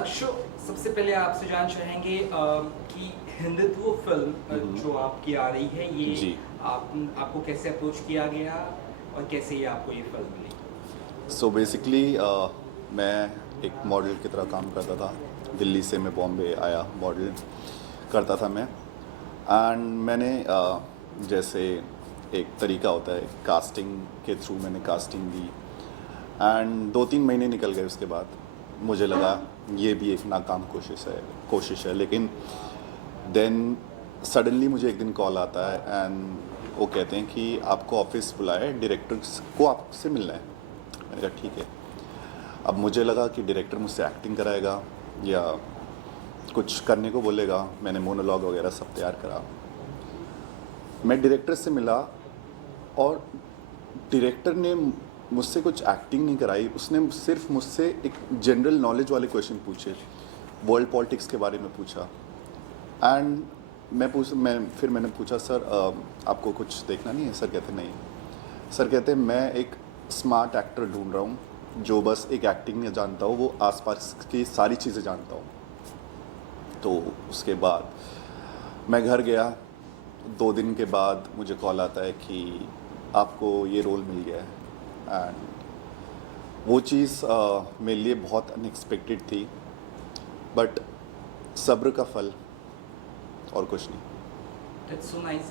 लक्ष्य सबसे पहले आपसे जानना चाहेंगे कि हिंदुत्व फिल्म जो आपकी आ रही है ये जी। आपको कैसे अप्रोच किया गया और कैसे ये आपको ये फिल्म मिली? सो बेसिकली मैं एक मॉडल की तरह काम करता था। दिल्ली से मैं बॉम्बे आया, मॉडल करता था मैं। एंड मैंने जैसे एक तरीका होता है कास्टिंग के थ्रू, मैंने कास्टिंग दी एंड 2-3 महीने निकल गए। उसके बाद मुझे लगा ये भी एक नाकाम कोशिश है। लेकिन देन सडनली मुझे एक दिन कॉल आता है एंड वो कहते हैं कि आपको ऑफिस बुलाया है, डायरेक्टर को आपसे मिलना है। मैंने कहा ठीक है। अब मुझे लगा कि डायरेक्टर मुझसे एक्टिंग कराएगा या कुछ करने को बोलेगा। मैंने मोनोलॉग वगैरह सब तैयार करा। मैं डायरेक्टर से मिला और डायरेक्टर ने मुझसे कुछ एक्टिंग नहीं कराई। उसने सिर्फ मुझसे एक जनरल नॉलेज वाले क्वेश्चन पूछे, वर्ल्ड पॉलिटिक्स के बारे में पूछा। एंड मैंने पूछा सर आपको कुछ देखना नहीं है? सर कहते नहीं। सर कहते मैं एक स्मार्ट एक्टर ढूंढ रहा हूँ जो बस एक एक्टिंग नहीं जानता हो, वो आसपास की सारी चीज़ें जानता हो। तो उसके बाद मैं घर गया। 2 दिन के बाद मुझे कॉल आता है कि आपको ये रोल मिल गया है। एंड वो चीज़ मेरे लिए बहुत अनएक्सपेक्टेड थी, बट सब्र का फल और कुछ नहीं। That's so nice.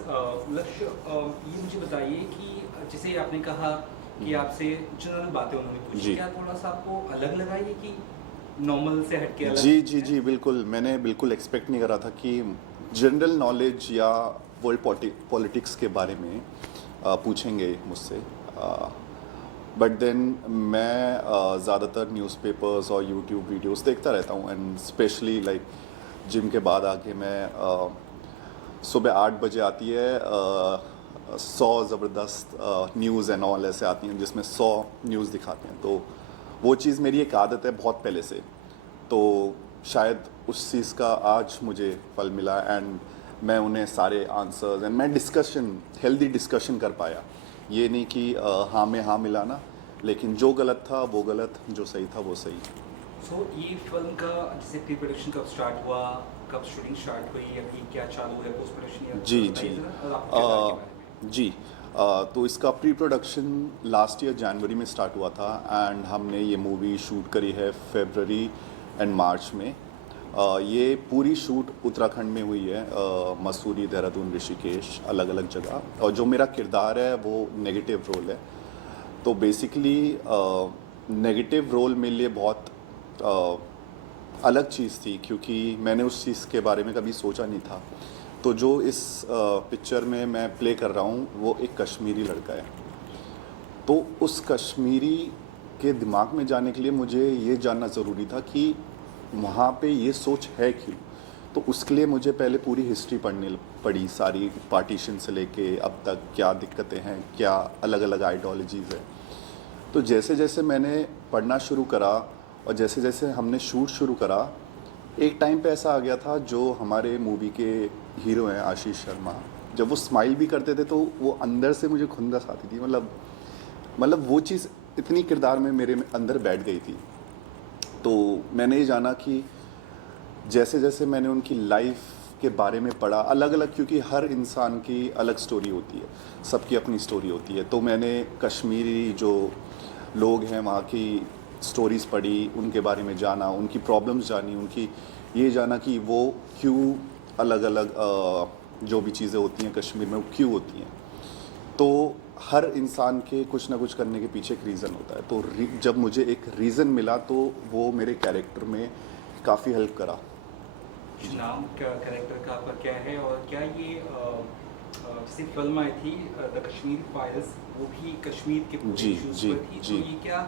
लक्ष्य, ये मुझे बताइए कि जैसे आपने कहा कि आपसे जनरल बातें उन्होंने पूछी, जी। क्या थोड़ा सा आपको अलग लगा ये कि नॉर्मल से हटके अलग जी जी है? जी बिल्कुल। मैंने बिल्कुल एक्सपेक्ट नहीं करा था कि जनरल नॉलेज या वर्ल्ड पॉलिटिक्स के बारे में पूछेंगे मुझसे। बट देन मैं ज़्यादातर न्यूज़पेपर्स और यूट्यूब वीडियोस देखता रहता हूँ एंड स्पेशली लाइक जिम के बाद आके मैं सुबह 8 बजे आती है 100 ज़बरदस्त न्यूज़ एंड ऑल ऐसे आती हैं जिसमें 100 न्यूज़ दिखाते हैं। तो वो चीज़ मेरी एक आदत है बहुत पहले से। तो शायद उस चीज़ का आज मुझे फल मिला एंड मैं उन्हें सारे आंसर्स एंड मैं हेल्दी डिस्कशन कर पाया। ये नहीं कि हाँ में हाँ मिलाना, लेकिन जो गलत था वो गलत, जो सही था वो सही। सो ये फिल्म का जैसे प्री प्रोडक्शन कब स्टार्ट हुआ, कब शूटिंग स्टार्ट हुई, अभी क्या चालू है पोस्ट प्रोडक्शन, या जी थोड़ा जी बताइए ज़रा और आपके किरदार के बारे में। जी। तो इसका प्री प्रोडक्शन लास्ट ईयर जनवरी में स्टार्ट हुआ था एंड हमने ये मूवी शूट करी है फरवरी एंड मार्च में। ये पूरी शूट उत्तराखंड में हुई है, मसूरी, देहरादून, ऋषिकेश, अलग अलग जगह। और जो मेरा किरदार है वो नेगेटिव रोल है। तो बेसिकली नेगेटिव रोल मेरे लिए बहुत अलग चीज़ थी क्योंकि मैंने उस चीज़ के बारे में कभी सोचा नहीं था। तो जो इस पिक्चर में मैं प्ले कर रहा हूँ वो एक कश्मीरी लड़का है। तो उस कश्मीरी के दिमाग में जाने के लिए मुझे ये जानना ज़रूरी था कि वहाँ पे ये सोच है क्यों। तो उसके लिए मुझे पहले पूरी हिस्ट्री पढ़नी पड़ी, सारी पार्टीशन से लेके अब तक क्या दिक्कतें हैं, क्या अलग अलग आइडियोलॉजीज़ है। तो जैसे जैसे मैंने पढ़ना शुरू करा और जैसे जैसे हमने शूट शुरू करा, एक टाइम पे ऐसा आ गया था जो हमारे मूवी के हीरो हैं आशीष शर्मा, जब वो स्माइल भी करते थे तो वो अंदर से मुझे खुंदस आती थी। मतलब वो चीज़ इतनी किरदार में मेरे अंदर बैठ गई थी। तो मैंने ये जाना कि जैसे जैसे मैंने उनकी लाइफ के बारे में पढ़ा अलग अलग, क्योंकि हर इंसान की अलग स्टोरी होती है, सबकी अपनी स्टोरी होती है। तो मैंने कश्मीरी जो लोग हैं वहाँ की स्टोरीज़ पढ़ी, उनके बारे में जाना, उनकी प्रॉब्लम्स जानी, उनकी ये जाना कि वो क्यों अलग अलग जो भी चीज़ें होती हैं कश्मीर में वो क्यों होती हैं। तो हर इंसान के कुछ ना कुछ करने के पीछे एक रीज़न होता है। तो जब मुझे एक रीज़न मिला तो वो मेरे कैरेक्टर में काफ़ी हेल्प करा। नाम क्या कैरेक्टर का आपका क्या है, और क्या ये जैसे फिल्म आई थी द कश्मीर फाइल्स, वो भी कश्मीर के पूरे जी इश्यूज जी पर थी, तो जी। ये क्या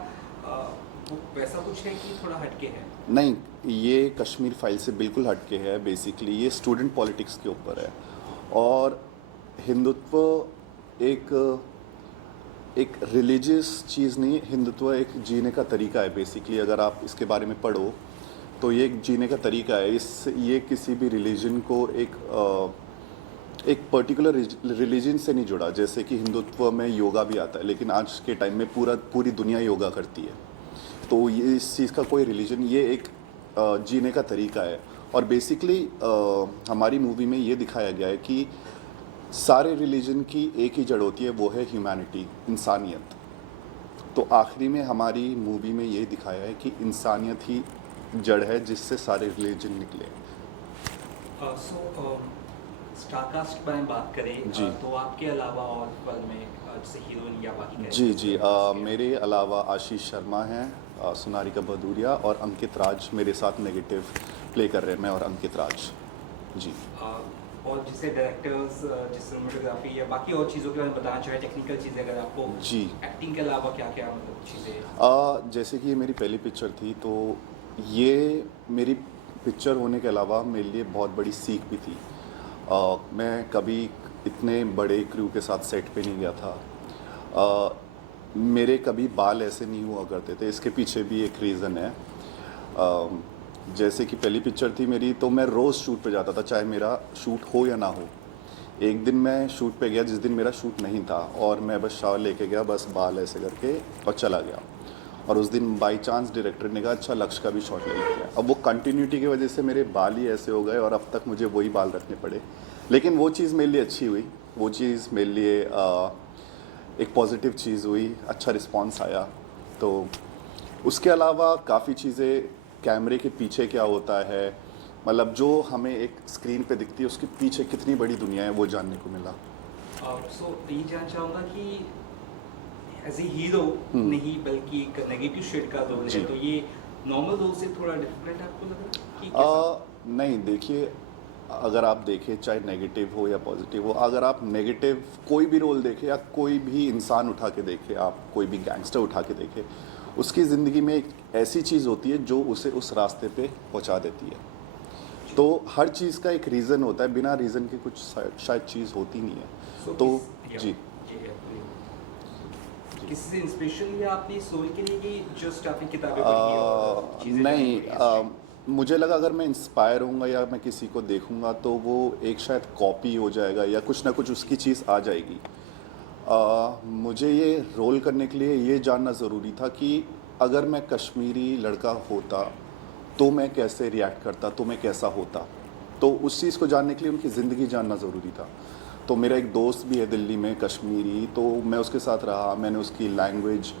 वो वैसा कुछ है कि थोड़ा हटके है? नहीं, ये कश्मीर फाइल से बिल्कुल हटके है। बेसिकली ये स्टूडेंट पॉलिटिक्स के ऊपर है। और हिंदुत्व एक एक रिलीजियस चीज़ नहीं, हिंदुत्व एक जीने का तरीका है। बेसिकली अगर आप इसके बारे में पढ़ो तो ये एक जीने का तरीका है। ये किसी भी रिलीजन को एक पर्टिकुलर रिलीजन से नहीं जुड़ा। जैसे कि हिंदुत्व में योगा भी आता है, लेकिन आज के टाइम में पूरी दुनिया योगा करती है। तो ये इस चीज़ का कोई रिलीजन, ये एक जीने का तरीका है। और बेसिकली हमारी मूवी में ये दिखाया गया है कि सारे रिलीजन की एक ही जड़ होती है, वो है ह्यूमैनिटी, इंसानियत। तो आखिरी में हमारी मूवी में ये दिखाया है कि इंसानियत ही जड़ है जिससे सारे रिलीजन निकले। सो स्टारकास्ट के बारे में बात करें जी। तो आपके अलावा और फिल्म में जैसे हीरोइन या बाकी जी characters जी, के बारे में मेरे अलावा आशीष शर्मा हैं, सोनारिका भदूरिया और अंकित राज मेरे साथ नेगेटिव प्ले कर रहे हैं, मैं और अंकित राज जी। और जैसे डायरेक्टर्स जिस सिनेमेटोग्राफी या बाकी और चीज़ों के बारे में बताना चाहे, टेक्निकल चीज़ें अगर आपको जी। एक्टिंग के अलावा क्या क्या मतलब चीज़ें। जैसे कि ये मेरी पहली पिक्चर थी, तो ये मेरी पिक्चर होने के अलावा मेरे लिए बहुत बड़ी सीख भी थी। मैं कभी इतने बड़े क्रू के साथ सेट पे नहीं गया था। मेरे कभी बाल ऐसे नहीं हुआ करते थे, इसके पीछे भी एक रीज़न है। जैसे कि पहली पिक्चर थी मेरी, तो मैं रोज़ शूट पे जाता था, चाहे मेरा शूट हो या ना हो। एक दिन मैं शूट पे गया जिस दिन मेरा शूट नहीं था, और मैं बस शावर लेके गया, बस बाल ऐसे करके और चला गया। और उस दिन बाई चांस डायरेक्टर ने कहा अच्छा लक्ष्य का भी शॉट ले लेते हैं। अब वो कंटिन्यूटी की वजह से मेरे बाल ही ऐसे हो गए और अब तक मुझे वही बाल रखने पड़े। लेकिन वो चीज़ मेरे लिए अच्छी हुई, वो चीज़ मेरे लिए एक पॉजिटिव चीज़ हुई, अच्छा रिस्पॉन्स आया। तो उसके अलावा काफ़ी चीज़ें, कैमरे के पीछे क्या होता है, मतलब जो हमें एक स्क्रीन पे दिखती है उसके पीछे कितनी बड़ी दुनिया है, वो जानने को मिला। सो ये जानना चाहूँगा कि एज ए हीरो नहीं बल्कि एक नेगेटिव शेड का रोल जी। है, तो ये नॉर्मल रोल से थोड़ा डिफरेंट आपको लग रहा है कि कैसा? नहीं, देखिए, अगर आप देखें चाहे नेगेटिव हो या पॉजिटिव हो, अगर आप नेगेटिव कोई भी रोल देखें या कोई भी इंसान उठा के देखें, आप कोई भी गैंगस्टर उठा के देखें, उसकी ज़िंदगी में एक ऐसी चीज़ होती है जो उसे उस रास्ते पे पहुंचा देती है। तो हर चीज़ का एक रीज़न होता है, बिना रीज़न के कुछ शायद चीज़ होती नहीं है। So, तो जी किसी से इंस्पिरेशन लिया आपने इस रोल के लिए कि जस्ट आपने किताबें पढ़ी और चीज़ें नहीं, जानी पड़ी history? मुझे लगा अगर मैं इंस्पायर होऊंगा या मैं किसी को देखूंगा तो वो एक शायद कॉपी हो जाएगा या कुछ ना कुछ उसकी चीज़ आ जाएगी। मुझे ये रोल करने के लिए ये जानना ज़रूरी था कि अगर मैं कश्मीरी लड़का होता तो मैं कैसे रिएक्ट करता, तो मैं कैसा होता। तो उस चीज़ को जानने के लिए उनकी ज़िंदगी जानना ज़रूरी था। तो मेरा एक दोस्त भी है दिल्ली में कश्मीरी, तो मैं उसके साथ रहा, मैंने उसकी लैंग्वेज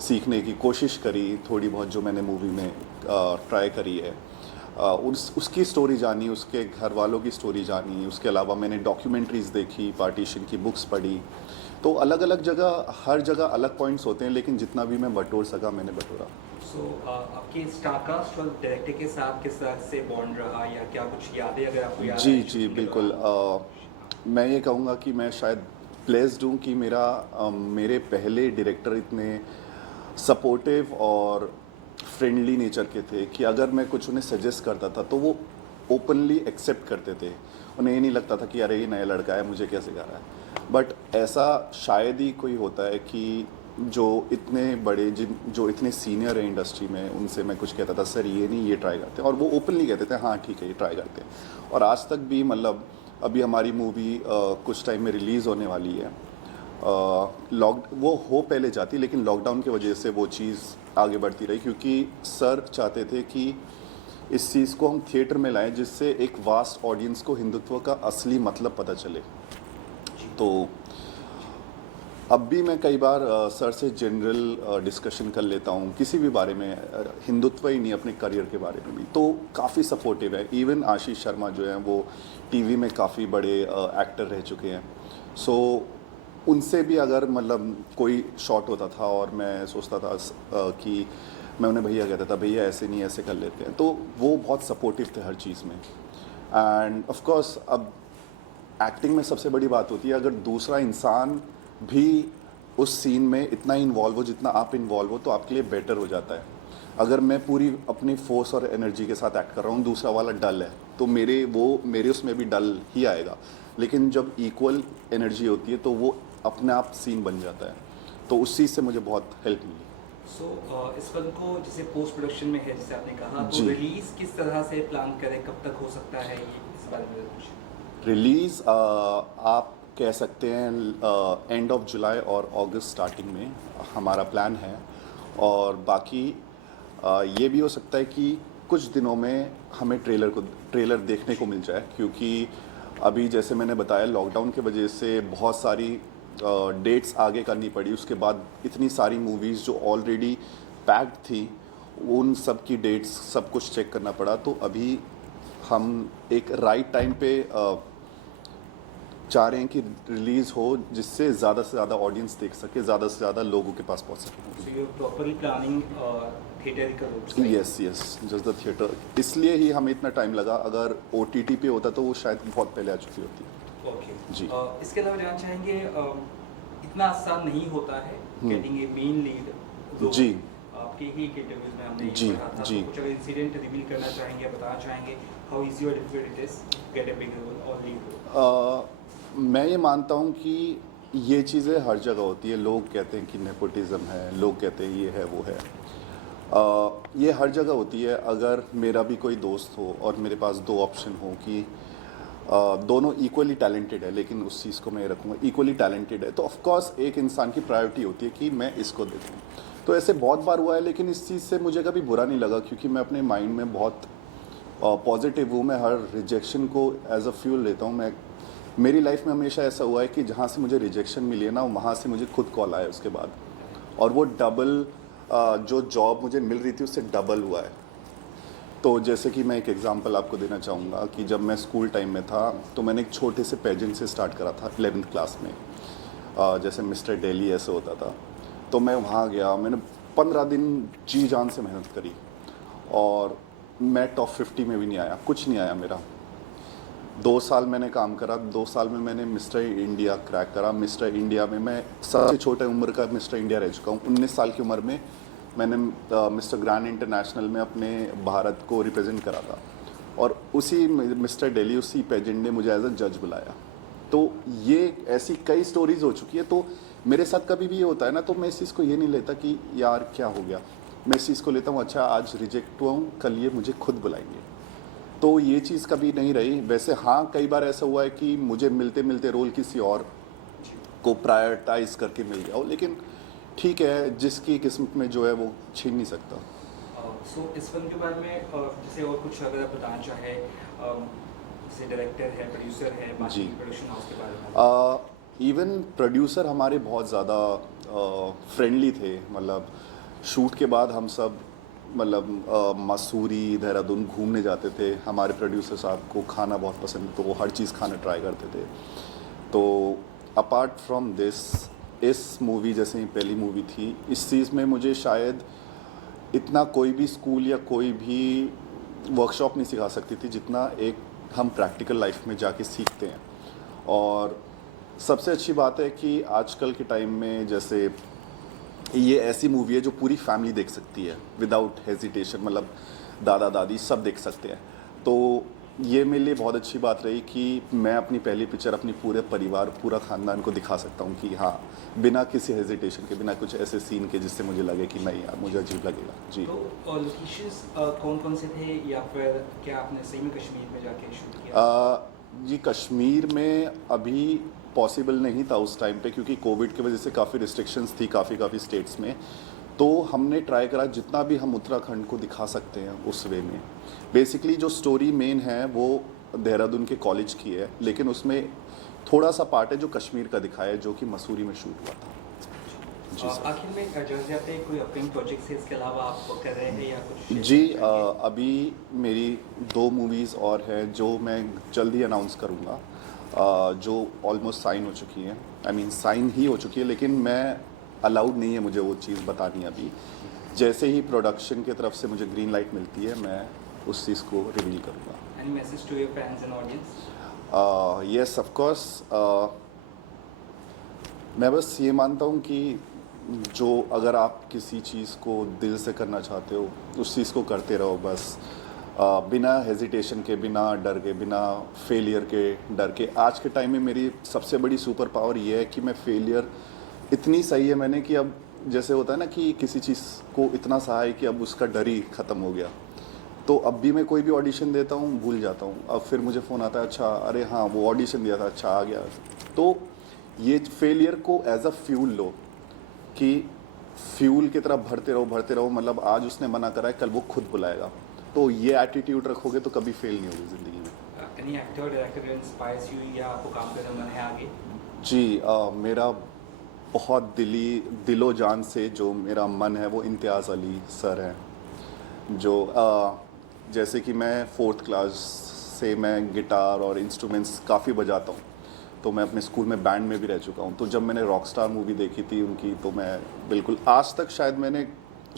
सीखने की कोशिश करी थोड़ी बहुत, जो मैंने मूवी में ट्राई करी है। उसकी स्टोरी जानी, उसके घर वालों की स्टोरी जानी, उसके अलावा मैंने डॉक्यूमेंट्रीज़ देखी, पार्टीशन की बुक्स पढ़ी। तो अलग अलग जगह, हर जगह अलग पॉइंट्स होते हैं, लेकिन जितना भी मैं बटोर सका मैंने बटोरा। सो आपके स्टारकास्ट और डायरेक्टर के साथ किस तरह से बॉन्ड रहा या क्या कुछ यादें अगर आपको याद जी है जी shooting के बिल्कुल। दौरान? मैं ये कहूँगा कि मैं शायद ब्लेस्ड हूँ कि मेरे पहले डायरेक्टर इतने सपोर्टिव और फ्रेंडली नेचर के थे कि अगर मैं कुछ उन्हें सजेस्ट करता था तो वो ओपनली एक्सेप्ट करते थे। उन्हें ये नहीं लगता था कि अरे ये नया लड़का है, मुझे क्या सिखा रहा है। बट ऐसा शायद ही कोई होता है कि जो इतने बड़े, जो इतने सीनियर है इंडस्ट्री में, उनसे मैं कुछ कहता था सर ये नहीं, ये ट्राई करते हैं, और वो ओपनली कहते थे हाँ ठीक है ये ट्राई करते हैं। और आज तक भी, मतलब अभी हमारी मूवी कुछ टाइम में रिलीज़ होने वाली है। वो हो पहले जाती, लेकिन लॉकडाउन की वजह से वो चीज़ आगे बढ़ती रही, क्योंकि सर चाहते थे कि इस चीज़ को हम थिएटर में लाएं जिससे एक वास्ट ऑडियंस को हिंदुत्व का असली मतलब पता चले। तो अब भी मैं कई बार सर से जनरल डिस्कशन कर लेता हूँ किसी भी बारे में, हिंदुत्व ही नहीं, अपने करियर के बारे में भी, तो काफ़ी सपोर्टिव है। इवन आशीष शर्मा जो हैं वो टीवी में काफ़ी बड़े एक्टर रह चुके हैं। सो उनसे भी अगर मतलब कोई शॉट होता था और मैं सोचता था कि मैं उन्हें भैया कहता था भैया ऐसे नहीं, ऐसे कर लेते हैं, तो वो बहुत सपोर्टिव थे हर चीज़ में। एंड ऑफ कोर्स अब एक्टिंग में सबसे बड़ी बात होती है, अगर दूसरा इंसान भी उस सीन में इतना इन्वॉल्व हो जितना आप इन्वॉल्व हो तो आपके लिए बेटर हो जाता है। अगर मैं पूरी अपनी फोर्स और एनर्जी के साथ एक्ट कर रहा हूँ, दूसरा वाला डल है, तो मेरे उसमें भी डल ही आएगा। लेकिन जब इक्वल एनर्जी होती है तो वो अपने आप सीन बन जाता है। तो उस चीज़ से मुझे बहुत हेल्प मिली। सो इस फिल्म को जैसे पोस्ट प्रोडक्शन में है, जैसे आपने कहा, तो जी। रिलीज किस तरह से प्लान करें, कब तक हो सकता है, ये इस बारे में कुछ? रिलीज़ आप कह सकते हैं एंड ऑफ जुलाई और अगस्त स्टार्टिंग में हमारा प्लान है। और बाकी ये भी हो सकता है कि कुछ दिनों में हमें ट्रेलर देखने को मिल जाए, क्योंकि अभी जैसे मैंने बताया लॉकडाउन की वजह से बहुत सारी डेट्स आगे करनी पड़ी। उसके बाद इतनी सारी मूवीज़ जो ऑलरेडी पैक्ड थी उन सब की डेट्स सब कुछ चेक करना पड़ा। तो अभी हम एक राइट टाइम पे चाह रहे हैं कि रिलीज़ हो, जिससे ज़्यादा से ज़्यादा ऑडियंस देख सके, ज़्यादा से ज़्यादा लोगों के पास पहुंच सके। So you're properly planning theatrical routes, right? Yes yes, just the theatre. इसलिए ही हमें इतना टाइम लगा, अगर OTT पे होता तो वो शायद बहुत पहले आ चुकी होती। ओके जी। इसके अलावा जानना चाहेंगे इतना आसान नहीं होता है गेटिंग ए मेन लीड। जी। आपके ही इंटरव्यूज में हमने जी, पढ़ा था। जी। तो कुछ अगर इंसिडेंट रिवील करना चाहेंगे, बताना चाहेंगे हाउ इजी और difficult it is get a big role और लीड रोल। मैं ये मानता हूँ कि ये चीज़ें हर जगह होती है। लोग कहते हैं कि नेपोटिज्म है, लोग कहते हैं ये है वो है। ये हर जगह होती है। अगर मेरा भी कोई दोस्त हो और मेरे पास दो ऑप्शन हो कि दोनों इक्वली टैलेंटेड है, लेकिन उस चीज़ को मैं रखूँगा इक्वली टैलेंटेड है, तो ऑफ कोर्स एक इंसान की प्रायोरिटी होती है कि मैं इसको देखूँ। तो ऐसे बहुत बार हुआ है, लेकिन इस चीज़ से मुझे कभी बुरा नहीं लगा, क्योंकि मैं अपने माइंड में बहुत पॉजिटिव हूँ। मैं हर रिजेक्शन को एज अ फ्यूल लेता हूँ। मेरी लाइफ में हमेशा ऐसा हुआ है कि जहाँ से मुझे रिजेक्शन मिली है ना, वहाँ से मुझे खुद कॉल आया उसके बाद, और वो डबल जो जॉब मुझे मिल रही थी उससे डबल हुआ है। तो जैसे कि मैं एक एग्जांपल आपको देना चाहूँगा कि जब मैं स्कूल टाइम में था तो मैंने एक छोटे से पेजेंट से स्टार्ट करा था 11th क्लास में। जैसे मिस्टर दिल्ली ऐसे होता था। तो मैं वहाँ गया, मैंने 15 दिन जी जान से मेहनत करी और मैं टॉप 50 में भी नहीं आया, कुछ नहीं आया मेरा। 2 साल मैंने काम करा, 2 साल में मैंने मिस्टर इंडिया क्रैक करा। मिस्टर इंडिया में मैं सबसे छोटे उम्र का मिस्टर इंडिया रह चुका हूँ। 19 साल की उम्र में मैंने मिस्टर ग्रैंड इंटरनेशनल में अपने भारत को रिप्रेजेंट करा था, और उसी मिस्टर दिल्ली, उसी पेजेंट ने मुझे एज अ जज बुलाया। तो ये ऐसी कई स्टोरीज हो चुकी है। तो मेरे साथ कभी भी ये होता है ना, तो मैं इस चीज़ को ये नहीं लेता कि यार क्या हो गया, मैं इस चीज़ को लेता हूँ अच्छा आज रिजेक्ट हुआ हूँ, कल ये मुझे खुद बुलाएंगे। तो ये चीज़ कभी नहीं रही। वैसे हाँ, कई बार ऐसा हुआ है कि मुझे मिलते मिलते रोल किसी और को प्रायोरिटाइज करके मिल गया हो, लेकिन ठीक है, जिसकी किस्मत में जो है वो छीन नहीं सकता। सो इस फिल्म के बारे में जैसे और कुछ अगर आप बताना चाहे, जैसे डायरेक्टर है, प्रोड्यूसर है, बाकी जी। प्रोडक्शन हाउस के बारे में। इवन प्रोड्यूसर हमारे बहुत ज़्यादा फ्रेंडली थे। मतलब शूट के बाद हम सब मतलब मसूरी, देहरादून घूमने जाते थे। हमारे प्रोड्यूसर साहब को खाना बहुत पसंद, तो वो हर चीज़ खाना ट्राई करते थे। तो अपार्ट फ्रॉम दिस, इस मूवी जैसे ही पहली मूवी थी, इस चीज़ में मुझे शायद इतना कोई भी स्कूल या कोई भी वर्कशॉप नहीं सिखा सकती थी जितना एक हम प्रैक्टिकल लाइफ में जाके सीखते हैं। और सबसे अच्छी बात है कि आजकल के टाइम में जैसे ये ऐसी मूवी है जो पूरी फैमिली देख सकती है विदाउट हेजिटेशन, मतलब दादा दादी सब देख सकते हैं। तो ये मेरे लिए बहुत अच्छी बात रही कि मैं अपनी पहली पिक्चर अपनी पूरे परिवार, पूरा ख़ानदान को दिखा सकता हूँ कि हाँ, बिना किसी हेजिटेशन के, बिना कुछ ऐसे सीन के जिससे मुझे लगे कि नहीं यार मुझे अजीब लगेगा। जी। तो लोकेशंस कौन कौन से थे, या फिर क्या आपने सही में कश्मीर में जाके शूट किया? जी, कश्मीर में अभी पॉसिबल नहीं था उस टाइम पे, क्योंकि कोविड की वजह से काफ़ी रिस्ट्रिक्शंस थी काफ़ी स्टेट्स में। तो हमने ट्राई करा जितना भी हम उत्तराखंड को दिखा सकते हैं उस वे में। बेसिकली जो स्टोरी मेन है वो देहरादून के कॉलेज की है, लेकिन उसमें थोड़ा सा पार्ट है जो कश्मीर का दिखाया है, जो कि मसूरी में शूट हुआ था। जी सर। आखिर में जॉर्जिया पे कोई अपकमिंग प्रोजेक्ट है इसके अलावा आप कर रहे हैं या कुछ share जी, करना चाहेंगे? अभी मेरी 2 मूवीज़ और हैं जो मैं जल्द ही अनाउंस करूँगा, जो ऑलमोस्ट साइन हो चुकी हैं। आई मीन साइन ही हो चुकी है, लेकिन मैं अलाउड नहीं है मुझे वो चीज़ बतानी अभी। जैसे ही प्रोडक्शन की तरफ से मुझे ग्रीन लाइट मिलती है, मैं उस चीज़ को रिवील करूँगा। Any message to your fans and audience? Yes, of course. मैं बस ये मानता हूँ कि जो अगर आप किसी चीज़ को दिल से करना चाहते हो, उस चीज़ को करते रहो बस। बिना हेजिटेशन के, बिना डर के, बिना फेलियर के डर के। आज के टाइम में मेरी सबसे बड़ी सुपर पावर ये है कि मैं फेलियर इतनी सही है मैंने कि अब जैसे होता है ना कि किसी चीज़ को इतना सहा है कि अब उसका डर ही ख़त्म हो गया। तो अब भी मैं कोई भी ऑडिशन देता हूँ भूल जाता हूँ। अब फिर मुझे फ़ोन आता है, अच्छा अरे हाँ वो ऑडिशन दिया था, अच्छा आ गया। तो ये फेलियर को एज अ फ्यूल लो, कि फ्यूल की तरह भरते रहो, मतलब आज उसने मना करा है, कल वो खुद बुलाएगा। तो ये एटीट्यूड रखोगे तो कभी फेल नहीं होगी ज़िंदगी में। Any actor director inspires you या आपको काम करने का मन है आगे? जी मेरा बहुत दिलो जान से जो मेरा मन है वो इम्तियाज़ अली सर हैं, जो जैसे कि मैं 4th क्लास से मैं गिटार और इंस्ट्रूमेंट्स काफ़ी बजाता हूँ, तो मैं अपने स्कूल में बैंड में भी रह चुका हूँ। तो जब मैंने रॉकस्टार मूवी देखी थी उनकी, तो मैं बिल्कुल आज तक शायद मैंने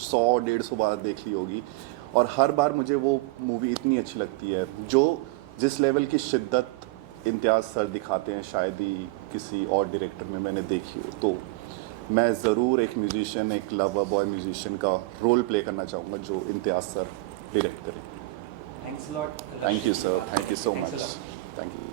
100-150 बार देख ली होगी, और हर बार मुझे वो मूवी इतनी अच्छी लगती है। जो जिस लेवल की शिद्दत इम्तियाज़ सर दिखाते हैं शायद ही किसी और डायरेक्टर में मैंने देखी हो। तो मैं ज़रूर एक म्यूजिशियन, एक लवर बॉय म्यूजिशियन का रोल प्ले करना चाहूँगा जो इम्तियाज़ सर डायरेक्ट करें। Thanks a lot. Thank you sir, thank you so Thanks a much, lot. Thank you.